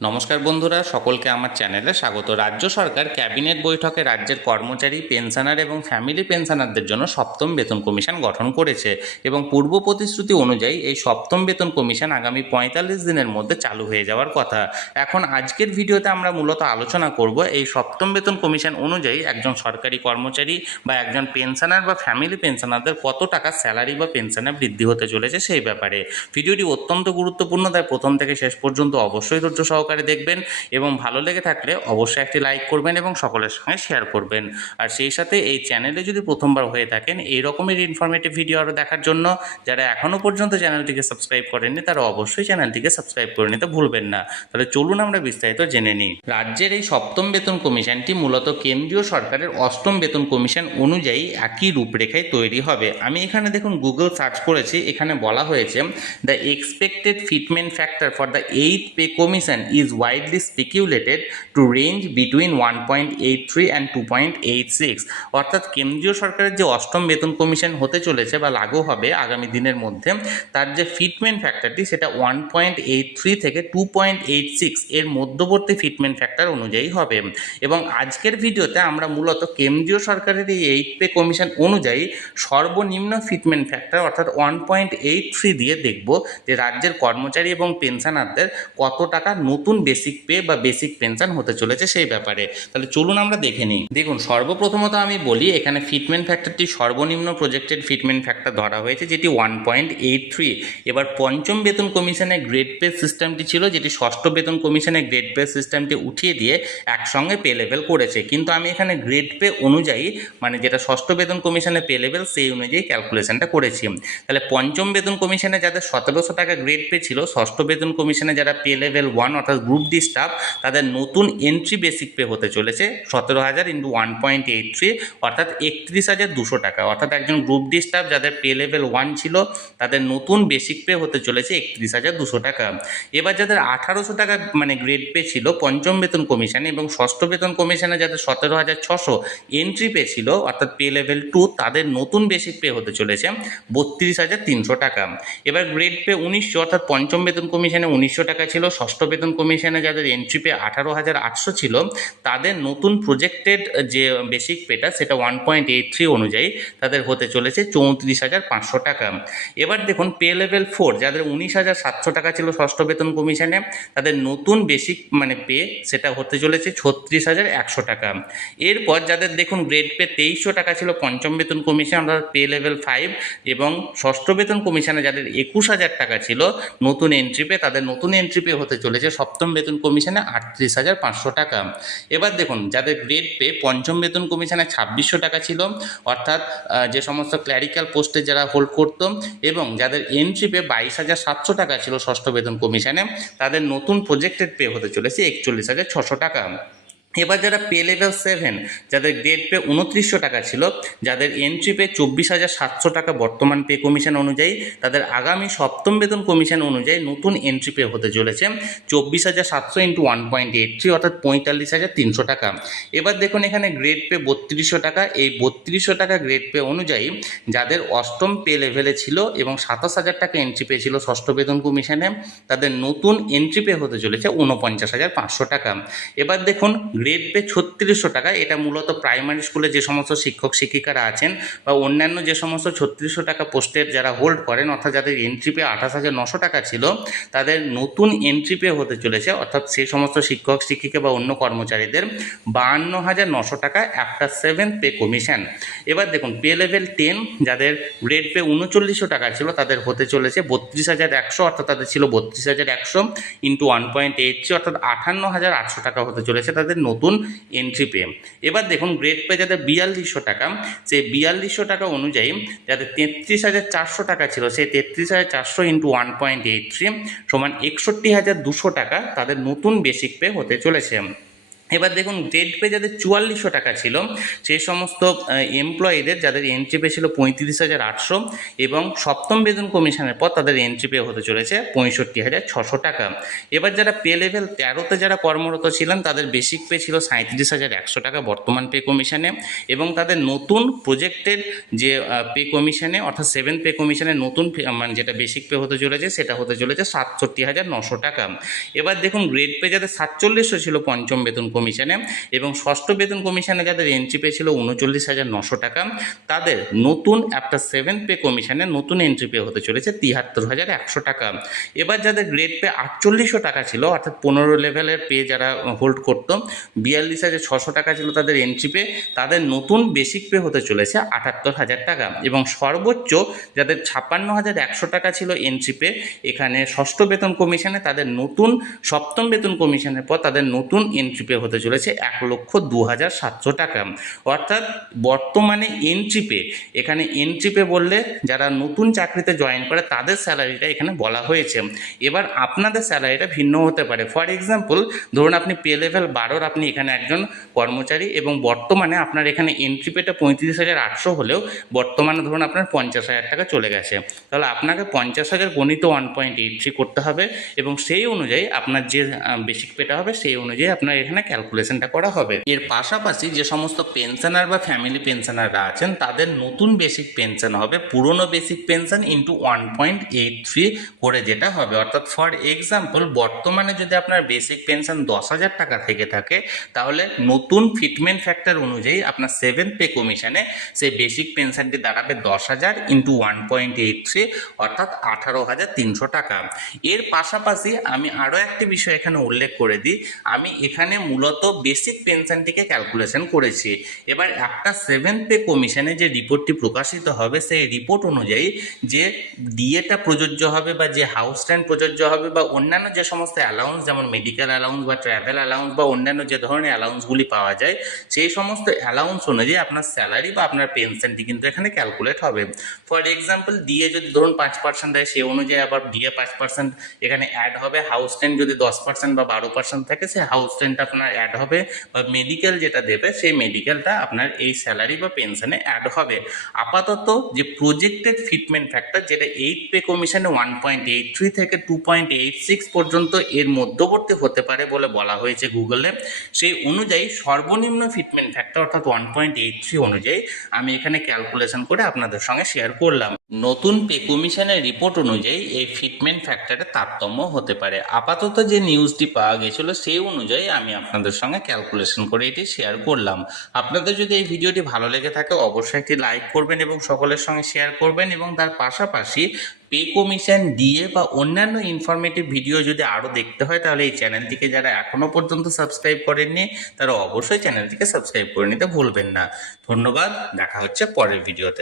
নমস্কার বন্ধুরা, সকলকে আমার চ্যানেলে স্বাগত। রাজ্য সরকার ক্যাবিনেট বৈঠকে রাজ্যের কর্মচারী, পেনশনার এবং ফ্যামিলি পেনশনারদের জন্য সপ্তম বেতন কমিশন গঠন করেছে এবং পূর্ব প্রতিশ্রুতি অনুযায়ী এই সপ্তম বেতন কমিশন আগামী ৪৫ দিনের মধ্যে চালু হয়ে যাওয়ার কথা। এখন আজকের ভিডিওতে আমরা মূলত আলোচনা করব এই সপ্তম বেতন কমিশন অনুযায়ী একজন সরকারি কর্মচারী বা একজন পেনশনার বা ফ্যামিলি পেনশনারদের কত টাকা স্যালারি বা পেনশনে বৃদ্ধি হতে চলেছে সেই ব্যাপারে। ভিডিওটি অত্যন্ত গুরুত্বপূর্ণ, তাই প্রথম থেকে শেষ পর্যন্ত অবশ্যই ধৈর্য সহকারে দেখবেন এবং ভালো লেগে থাকলে অবশ্যই একটি লাইক করবেন এবং সকলের সঙ্গে শেয়ার করবেন। আর সেই সাথে এই চ্যানেলে যদি প্রথমবার হয়ে থাকেন এই রকমের ইনফরমেটিভ ভিডিও আরও দেখার জন্য যারা এখনও পর্যন্ত চ্যানেলটিকে সাবস্ক্রাইব করেননি তারা অবশ্যই চ্যানেলটিকে সাবস্ক্রাইব করে নিতে ভুলবেন না। তাহলে চলুন আমরা বিস্তারিত জেনে নিই। রাজ্যের এই সপ্তম বেতন কমিশনটি মূলত কেন্দ্রীয় সরকারের অষ্টম বেতন কমিশন অনুযায়ী একই রূপরেখায় তৈরি হবে। আমি এখানে দেখুন গুগল সার্চ করেছি, এখানে বলা হয়েছে the expected fitment factor for the 8th pay commission is widely speculated to range between 1.83 and 2.86। অর্থাৎ কেন্দ্রীয় সরকারের যে অষ্টম বেতন কমিশন হতে চলেছে বা লাগু হবে আগামী দিনের মধ্যে, তার যে ফিটমেন্ট ফ্যাক্টরটি সেটা 1.83 থেকে 2.86 এর মধ্যবর্তী ফিটমেন্ট ফ্যাক্টর অনুযায়ী হবে। এবং আজকের ভিডিওতে আমরা মূলত কেন্দ্রীয় সরকারের এই 8th পে কমিশন অনুযায়ী সর্বনিম্ন ফিটমেন্ট ফ্যাক্টর অর্থাৎ 1.83 দিয়ে দেখব যে রাজ্যের কর্মচারী এবং পেনশনারদের কত টাকা নতুন বেসিক পে বা বেসিক পেনশন হতে চলেছে সেই ব্যাপারে। তাহলে চলুন আমরা দেখে নিই। দেখুন, সর্বপ্রথমত আমি বলি এখানে ফিটমেন্ট ফ্যাক্টরটি সর্বনিম্ন প্রজেক্টেড ফিটমেন্ট ফ্যাক্টর ধরা হয়েছে যেটি 1.83। এবার পঞ্চম বেতন কমিশনের গ্রেড পে সিস্টেমটি ছিল, যেটি ষষ্ঠ বেতন কমিশনের গ্রেড পে সিস্টেমটি উঠিয়ে দিয়ে একসঙ্গে পে লেভেল করেছে, কিন্তু আমি এখানে গ্রেড পে অনুযায়ী মানে যেটা ষষ্ঠ বেতন কমিশনের পে লেভেল সেই অনুযায়ী ক্যালকুলেশনটা করেছি। তাহলে পঞ্চম বেতন কমিশনে যাদের ১৭০০ টাকা গ্রেড পে ছিল, ষষ্ঠ বেতন কমিশনে যারা পে লেভেল 1 অর্থাৎ গ্রুপ ডি স্টাফ, তাদের নতুন এন্ট্রি বেসিক পে হতে চলেছে ১৭,০০০ ইন্টু 1.83 অর্থাৎ ৩১,২০০ টাকা। অর্থাৎ একজন গ্রুপ ডি স্টাফ যাদের পে লেভেল 1 ছিল তাদের নতুন বেসিক পে হতে চলেছে ৩১,২০০ টাকা। এবার যাদের ১৮০০ টাকা মানে গ্রেড পে ছিল পঞ্চম বেতন কমিশনে এবং ষষ্ঠ বেতন কমিশনে যাদের ১৭,৬০০ এন্ট্রি পে ছিল অর্থাৎ পে লেভেল 2, তাদের নতুন বেসিক পে হতে চলেছে ৩২,৩০০ টাকা। এবার গ্রেড পে ১৯০০ অর্থাৎ পঞ্চম বেতন কমিশনে ১৯০০ টাকা ছিল, ষষ্ঠ বেতন কমিশনে যাদের এন্ট্রি পে ১৮,৮০০ ছিল তাদের নতুন প্রজেক্টেড যে বেসিক পেটা সেটা 1.83 অনুযায়ী তাদের হতে চলেছে ৩৪,৫০০ টাকা। এবার দেখুন পে লেভেল 4 যাদের ১৯,৭০০ টাকা ছিল ষষ্ঠ বেতন কমিশনে, তাদের নতুন বেসিক মানে পে সেটা হতে চলেছে ৩৬,১০০ টাকা। এরপর যাদের দেখুন গ্রেড পে ২৩০০ টাকা ছিল পঞ্চম বেতন কমিশন অর্থাৎ পে লেভেল 5 এবং ষষ্ঠ বেতন কমিশনে যাদের ২১,০০০ টাকা ছিল নতুন এন্ট্রি পে, তাদের নতুন এন্ট্রি পে হতে চলেছে সপ্তম বেতন কমিশনে ৩৮,৫০০ টাকা। এবার দেখুন যাদের গ্রেড পে পঞ্চম বেতন কমিশনে ২৬০০ টাকা ছিল অর্থাৎ যে সমস্ত ক্ল্যারিক্যাল পোস্টে যারা হোল্ড করত এবং যাদের এন্ট্রি পে ২২,৭০০ টাকা ছিল ষষ্ঠ বেতন কমিশনে, তাদের নতুন প্রজেক্টেড পে হতে চলেছে ৪১,৬০০ টাকা। এবার যারা পে লেভেল 7 যাদের গ্রেড পে ২৯০০ টাকা ছিল, যাদের এন্ট্রি পে ২৪,৭০০ টাকা বর্তমান পে কমিশন অনুযায়ী, তাদের আগামী সপ্তম বেতন কমিশন অনুযায়ী নতুন এন্ট্রি পে হতে চলেছে ২৪,৭০০ ইন্টু 1.83 অর্থাৎ ৪৫,৩০০ টাকা। এবার দেখুন এখানে গ্রেড পে ৩২০০ টাকা, এই ৩২০০ টাকা গ্রেড পে অনুযায়ী যাদের অষ্টম পে লেভেলে ছিল এবং ২৭,০০০ টাকা এন্ট্রি পে ছিল ষষ্ঠ বেতন কমিশনে, তাদের নতুন এন্ট্রি পে হতে চলেছে ৪৯,৫০০ টাকা। এবার দেখুন গ্রেড পে ৩৬০০ টাকা, এটা মূলত প্রাইমারি স্কুলে যে সমস্ত শিক্ষক শিক্ষিকারা আছেন বা অন্যান্য যে সমস্ত ৩৬০০ টাকা পোস্টের যারা হোল্ড করেন অর্থাৎ যাদের এন্ট্রি পে ২৮,৯০০ টাকা ছিল, তাদের নতুন এন্ট্রি পে হতে চলেছে অর্থাৎ সেই সমস্ত শিক্ষক শিক্ষিকা বা অন্য কর্মচারীদের ৫২,৯০০ টাকা আফটার 7th পে কমিশন। এবার দেখুন পে লেভেল 10 যাদের গ্রেড পে ৩৯০০ টাকা ছিল তাদের হতে চলেছে ৩২,১০০ অর্থাৎ তাদের ছিল ৩২,১০০ ইন্টু 1.83 অর্থাৎ ৫৮,৮০০ টাকা হতে চলেছে তাদের নতুন এন্ট্রি পে। এবার দেখুন গ্রেড পে যাদের ৪২০০ টাকা, সেই ৪২০০ টাকা অনুযায়ী যাদের ৩৩,৪০০ টাকা ছিল সেই ৩৩,৪০০ ইন্টু 1.83 সমান ৬১,২০০ টাকা তাদের নতুন বেসিক পে হতে চলেছে। এবার দেখুন গ্রেড পে যাদের 4400 টাকা ছিল সেই সমস্ত এমপ্লয়ীদের যাদের এন্ট্রি পে ছিল 35,800 এবং সপ্তম বেতন কমিশনের পর তাদের এন্ট্রি পে হতে চলেছে 65,600 টাকা। এবার যারা পে লেভেল 13তে যারা কর্মরত ছিলেন তাদের বেসিক পে ছিল 37,100 টাকা বর্তমান পে কমিশনে, এবং তাদের নতুন প্রজেক্টের যে পে কমিশনে অর্থাৎ 7 পে কমিশনে নতুন মানে যেটা বেসিক পে হতে চলেছে সেটা হতে চলেছে 67,900 টাকা। এবার দেখুন গ্রেড পে যাদের 4700 ছিল পঞ্চম বেতন কমিশনে এবং ষষ্ঠ বেতন কমিশনে যাদের এন্ট্রি পে ছিল 39,900 টাকা, তাদের নতুন আফটার 7 পে কমিশনে নতুন এন্ট্রি পে হতে চলেছে 73,100 টাকা। এবার যাদের গ্রেড পে 4800 টাকা ছিল অর্থাৎ 15 লেভেলের পে যারা হোল্ড করতো 42,600 টাকা ছিল তাদের এন্ট্রি পে, তাদের নতুন বেসিক পে হতে চলেছে 78,000 টাকা। এবং সর্বোচ্চ যাদের 56,100 টাকা ছিল এন্ট্রি পে এখানে ষষ্ঠ বেতন কমিশনে, তাদের নতুন সপ্তম বেতন কমিশনের পর তাদের নতুন এন্ট্রি পে হতে চলেছে 1,02,700 টাকা। অর্থাৎ বর্তমানে এন্ট্রি পে, এখানে এন্ট্রি পে বললে যারা নতুন চাকরিতে জয়েন করে তাদের স্যালারিটা এখানে বলা হয়েছে। এবার আপনাদের স্যালারিটা ভিন্ন হতে পারে। ফর এক্সাম্পল ধরুন আপনি পে লেভেল 12 আপনি এখানে একজন কর্মচারী এবং বর্তমানে আপনার এখানে এন্ট্রি পেটা 35,800 হলেও বর্তমানে ধরুন আপনার 50,000 টাকা চলে গেছে, তাহলে আপনাকে 50,000 গণিত 1.83 করতে হবে এবং সেই অনুযায়ী আপনার যে বেসিক পেটা হবে সেই অনুযায়ী আপনার এখানে ক্যালকুলেশনটা করা হবে। এর পাশাপাশি যে সমস্ত পেনশনার বা ফ্যামিলি পেনশনাররা আছেন তাদের নতুন বেসিক পেনশন হবে পুরনো বেসিক পেনশন ইন্টু 1.83 করে যেটা হবে। অর্থাৎ ফর এক্সাম্পল বর্তমানে যদি আপনার বেসিক পেনশন 10,000 টাকা থেকে থাকে তাহলে নতুন ফিটমেন্ট ফ্যাক্টর অনুযায়ী আপনার 7 পে কমিশনে সেই বেসিক পেনশনটি দাঁড়াবে 10,000 ইন্টু 1.83 অর্থাৎ 18,300 টাকা। এর পাশাপাশি আমি আরও একটি বিষয় এখানে উল্লেখ করে দিই, আমি এখানে মূলত বেসিক পেনশনটিকে ক্যালকুলেশন করেছি। এবার একটা 7 পে কমিশনে যে রিপোর্টটি প্রকাশিত হবে সেই রিপোর্ট অনুযায়ী যে ডিএটা প্রযোজ্য হবে বা যে হাউস রেন্ট প্রযোজ্য হবে বা অন্যান্য যে সমস্ত অ্যালাউন্স যেমন মেডিকেল অ্যালাউন্স বা ট্রাভেল অ্যালাউন্স বা অন্যান্য যে ধরনের অ্যালাউন্সগুলি পাওয়া যায় সেই সমস্ত অ্যালাউন্স অনুযায়ী আপনার স্যালারি বা আপনার পেনশনটি কিন্তু এখানে ক্যালকুলেট হবে। ফর এক্সাম্পল ডিএ যদি ধরুন 5% দেয় সেই অনুযায়ী আবার ডিএ 5% এখানে অ্যাড হবে, হাউস রেন্ট যদি 10% বা 12% থাকে সেই হাউস রেন্ট আপনার অ্যাড হবে, বা মেডিকেল যেটা দেবে সেই মেডিকেলটা আপনার এই স্যালারি বা পেনশনে অ্যাড হবে। আপাতত যে প্রজেক্টেড ফিটমেন্ট ফ্যাক্টর যেটা 8 পে কমিশনে 1.83 থেকে 2.86 পর্যন্ত এর মধ্যবর্তী হতে পারে বলে বলা হয়েছে গুগলে, সেই অনুযায়ী সর্বনিম্ন ফিটমেন্ট ফ্যাক্টর অর্থাৎ 1.83 অনুযায়ী আমি এখানে ক্যালকুলেশন করে আপনাদের সঙ্গে শেয়ার করলাম। নতুন পে কমিশনের রিপোর্ট অনুযায়ী এই ফিটমেন্ট ফ্যাক্টরে তারতম্য হতে পারে। আপাতত যে নিউজটি পাওয়া গেছিল সেই অনুযায়ী আমি আপনাদের সঙ্গে ক্যালকুলেশন করে এটি শেয়ার করলাম। আপনাদের যদি এই ভিডিওটি ভালো লেগে থাকে অবশ্যই একটি লাইক করবেন এবং সকলের সঙ্গে শেয়ার করবেন, এবং তার পাশাপাশি পে কমিশন ডিএ বা অন্যান্য ইনফরমেটিভ ভিডিও যদি আরও দেখতে হয় তাহলে এই চ্যানেলটিকে যারা এখনও পর্যন্ত সাবস্ক্রাইব করেননি তারা অবশ্যই চ্যানেলটিকে সাবস্ক্রাইব করে নিতে ভুলবেন না। ধন্যবাদ, দেখা হচ্ছে পরের ভিডিওতে।